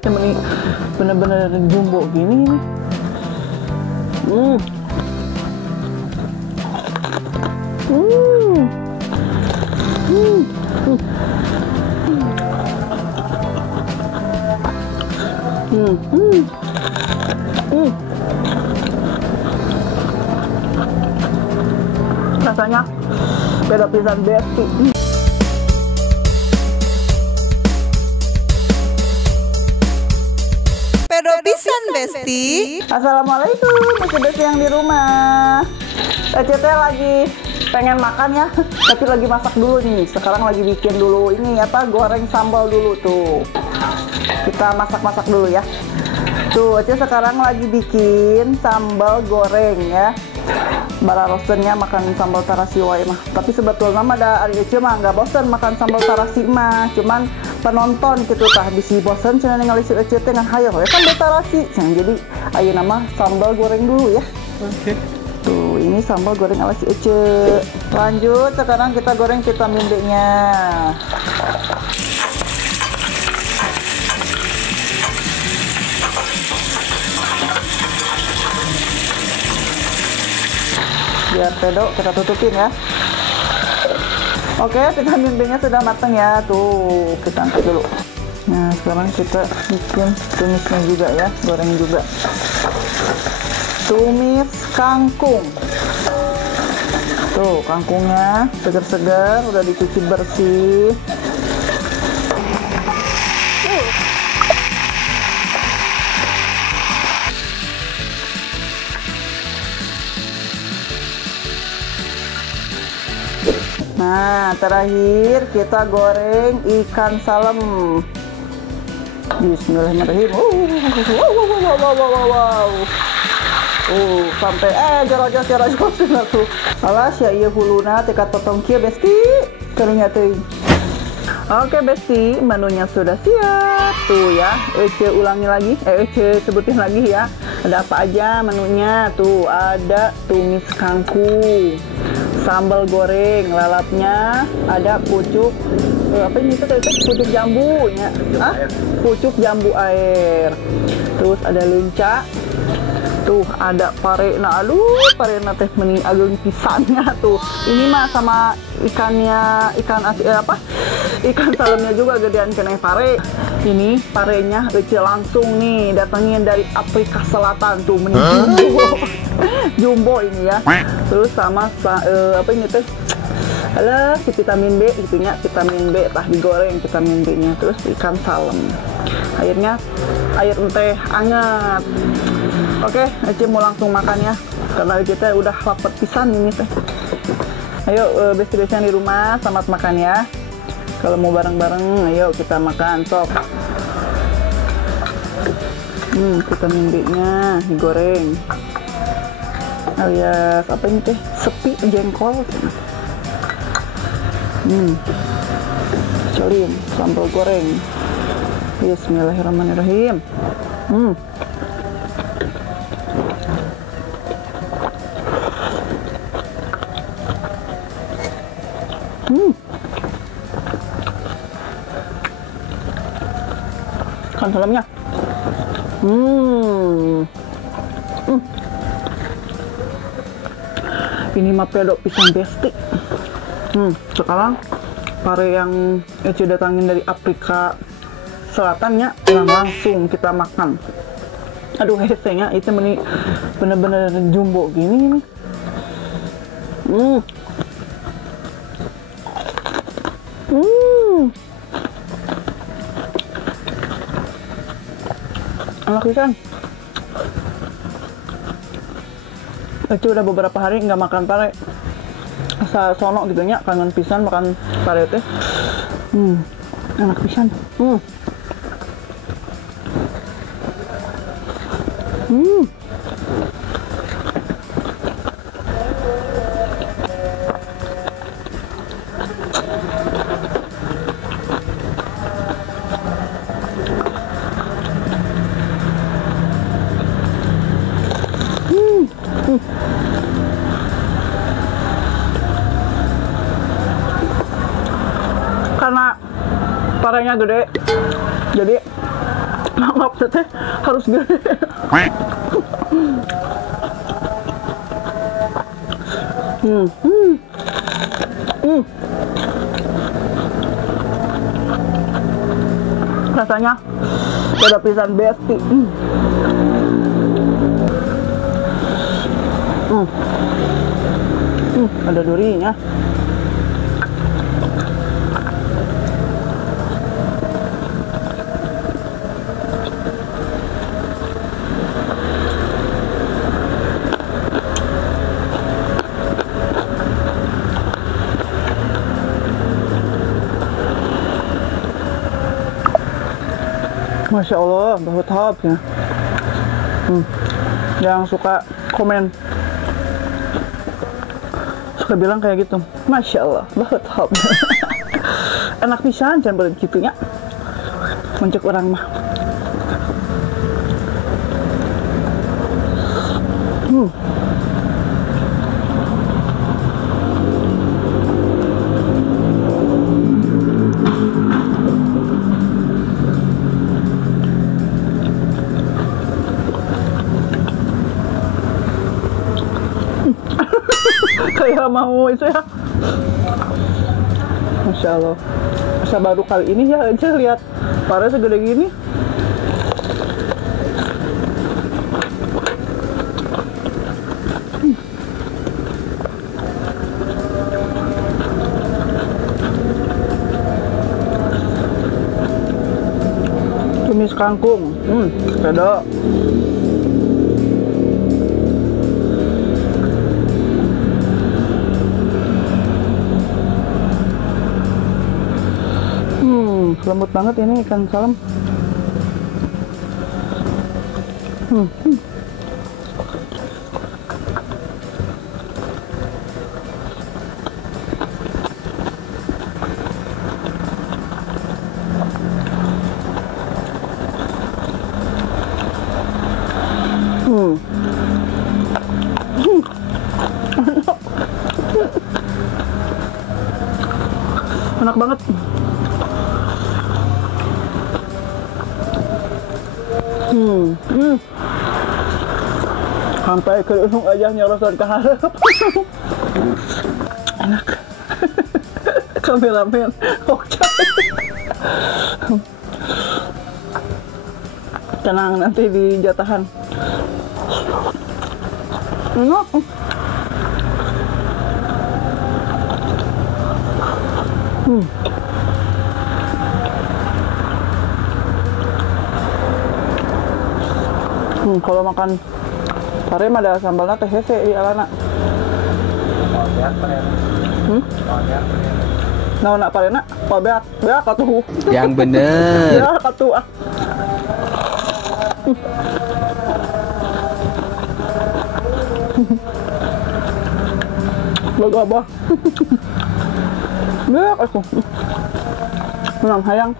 Ini bener-bener jumbo gini nih. Rasanya beda pisan Besti. Pedo pisan Besti. Assalamualaikum, masih Besti yang di rumah. CT lagi pengen makan ya, tapi lagi masak dulu nih. Sekarang lagi bikin dulu ini apa, goreng sambal dulu tuh. Kita masak-masak dulu ya. Tuh, Ece sekarang lagi bikin sambal goreng ya. Bara rosennya makan sambal tarasi wae mah. Tapi sebetulnya mah ada Ari Ece mah nggak bosen makan sambal tarasi mah. Cuman penonton gitu tah bisi bosen cenah ningali si Ece teh ngan hayo we sambal tarasi. Jadi ayeuna mah sambal goreng dulu ya. Oke. Tuh, ini sambal goreng ala si Ece. Lanjut, sekarang kita goreng vitamin D-nya. Biar pedo kita tutupin ya. Oke, vitamin B nya sudah matang ya. Tuh, kita angkat dulu. Nah, sekarang kita bikin tumisnya juga ya, goreng juga. Tumis kangkung. Tuh, kangkungnya segar-segar, udah dicuci bersih. Nah, terakhir kita goreng ikan salem. Bismillahirrahmanirrahim. Wow. Sampai jero-jero tuh. Alas ya ieu huluna tekat potong kieu Besti. Karunya teuing. Oke Besti, menunya sudah siap. Tuh ya, Ece ulangi lagi, Ece sebutin lagi ya. Ada apa aja menunya? Tuh, ada tumis kangkung, sambal goreng, lalapnya ada pucuk apa ini itu pucuk jambu ya, pucuk jambu air. Terus ada lenca, tuh ada parena, parena teh meni ageng pisannya tuh. Ini mah sama ikannya, ikan ikan salemnya juga gedean kena pare. Ini parenya Ece langsung nih datangin dari Afrika Selatan tuh, meni jumbo ini ya. Terus sama apa ini teh, alah si vitamin B gitunya, vitamin B tah digoreng vitamin B nya. Terus ikan salem, airnya air teh anget. Oke, Ece mau langsung makan ya, karena kita udah lapar pisan ini teh. Ayo Besti-besti yang di rumah, selamat makan ya. Kalau mau bareng-bareng, ayo kita makan sok. Vitamin B-nya digoreng. Alias apa ini teh? Sepi jengkol. Colim, sambal goreng. Bismillahirrahmanirrahim. Ikan salemnya. Ini mah pedo pisang Besti. Sekarang pare yang Ece datangin dari Afrika Selatannya langsung kita makan. Aduh, hesenya itu bener-bener jumbo gini nih. Enak pisan. Ece udah beberapa hari nggak makan pare. Asa sono gitu nya, kangen pisan makan pare teh. Enak pisan. Karena parenya gede, jadi Maaf teteh, harus gede. Rasanya beda pisan Besti. Ada durinya. Masya Allah, bahut habnya. Yang suka komen, suka bilang kayak gitu. Masya Allah, bahut hab. Enak pisan, jangan beren gitunya. Mencek orang mah. Kayak mau itu ya. Masya Allah, masa baru kali ini ya aja lihat pare segede gini. Tumis kangkung, beda. Lembut banget ini ikan salam. Enak banget. Sampai ke ujung aja nyorosan ke harap. Enak. Kameramen oke. Tenang, nanti di jatahan. Enak. Kalau makan pare mah ada sambalnya teh hese di alana. Nah, nak parena, beak atuh. Yang bener. Ya, atuh ah. Lagu abah. Beak atuh. Menang hayang.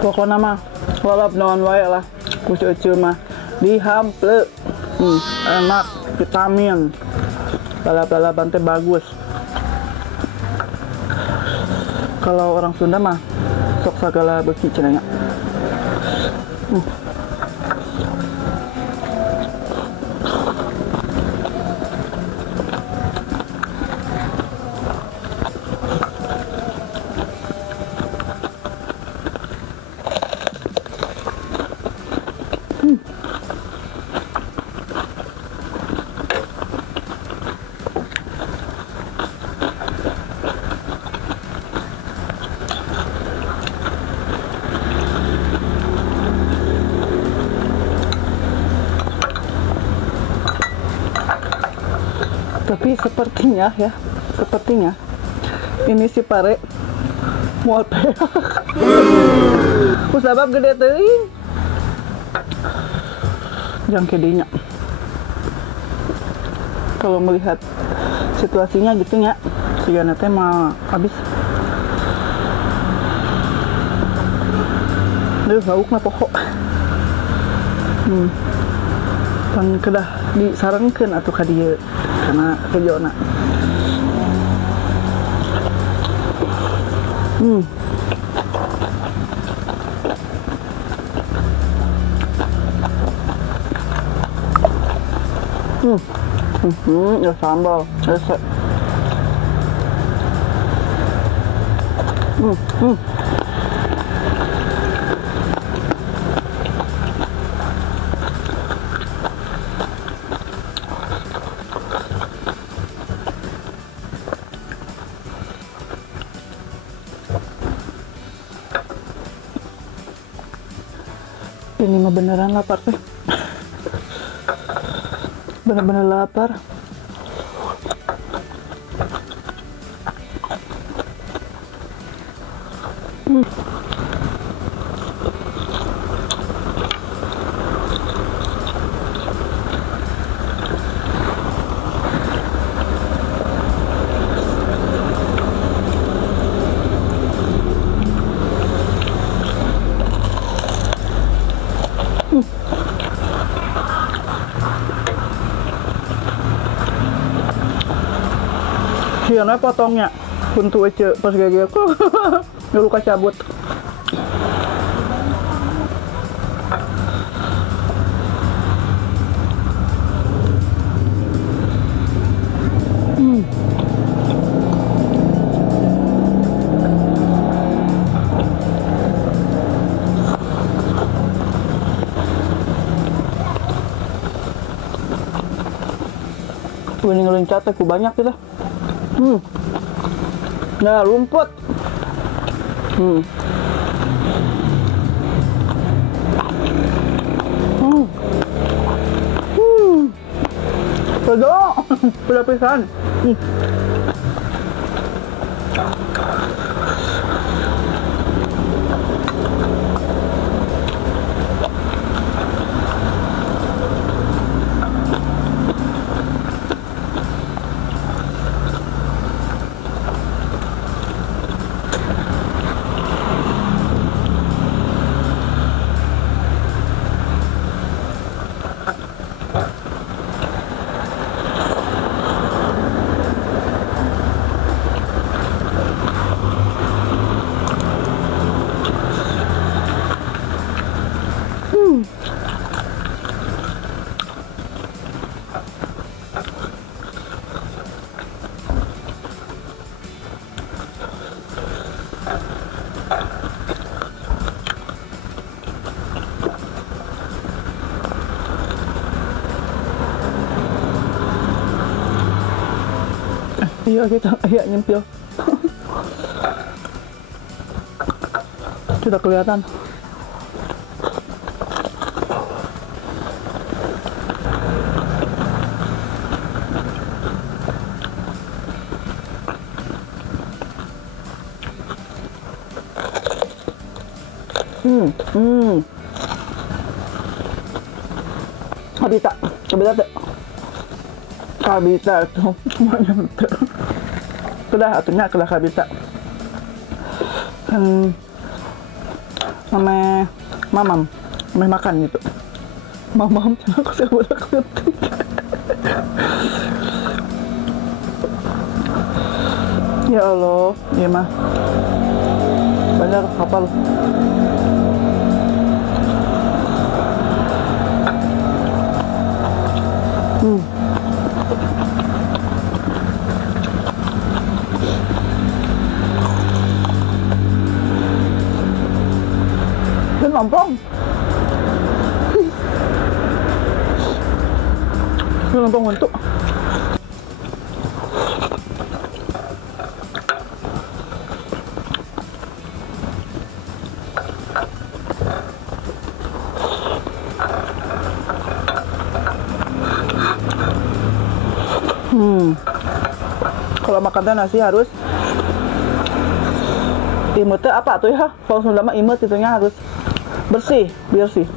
Pokoknya mah walap naon wae lah ku ceuceu mah dihample. Enak, vitamin, balap-balapan teh bagus. Kalau orang Sunda mah sok sagala beuki cenanya. Tapi sepertinya ini si pare mual peak. Sabab gede teuing. Jang kedenya. Kalau melihat situasinya gitu ya, siga teh mah habis. Duh, gaukna pokok. Pan kedah disarengkeun atuh ka dieu kana rejona. Ya sambal, rese. Ini mah beneran lapar teh. Bener-bener lapar. Siana potongnya untuk aja pas kayak gitu. Ya luka cabut. Ini ngelencat aku banyak kita. Nah, rumput. Pedok. Udah pisan. Iya kita kayak nyempil. Sudah kelihatan. Kabita tuh. Kabita tuh semuanya betul. Kedah atunya kedah kabita. Kan mamam makan gitu. Mamam aku saya udah ketik. Ya Allah, iya mah. Benar hafal. Dan lompong. Ini lompong untuk. Kalau makan nasi harus Imutnya apa tuh ya? Kalau Sunda mah imut itunya harus bersih, biar sih.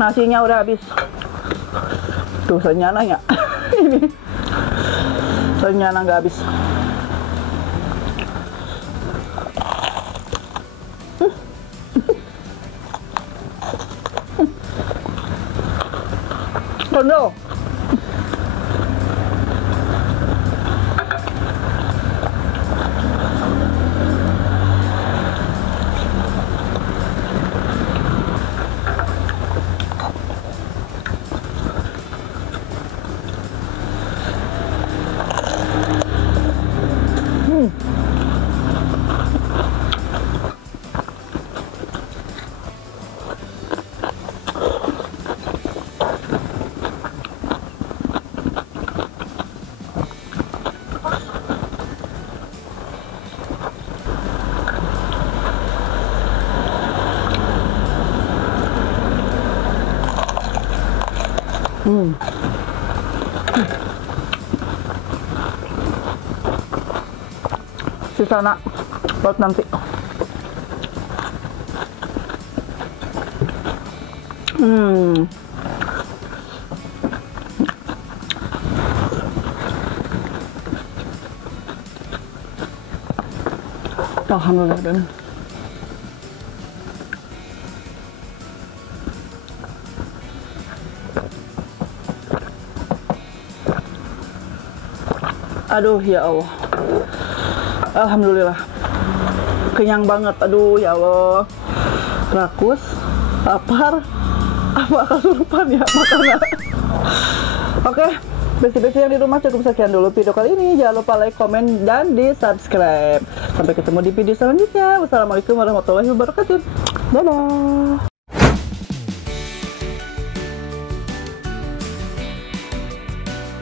Nasinya udah habis. Tuh senyana ya. Ini senyana nggak habis. Kondo. Sisa nak buat nanti. Alhamdulillah dan aduh ya Allah, alhamdulillah kenyang banget. Aduh ya Allah, rakus, lapar, apa kesurupan ya makanan. Oke, besti-besti yang di rumah cukup sekian dulu video kali ini. Jangan lupa like, komen, dan di subscribe. Sampai ketemu di video selanjutnya. Wassalamualaikum warahmatullahi wabarakatuh. Dadah.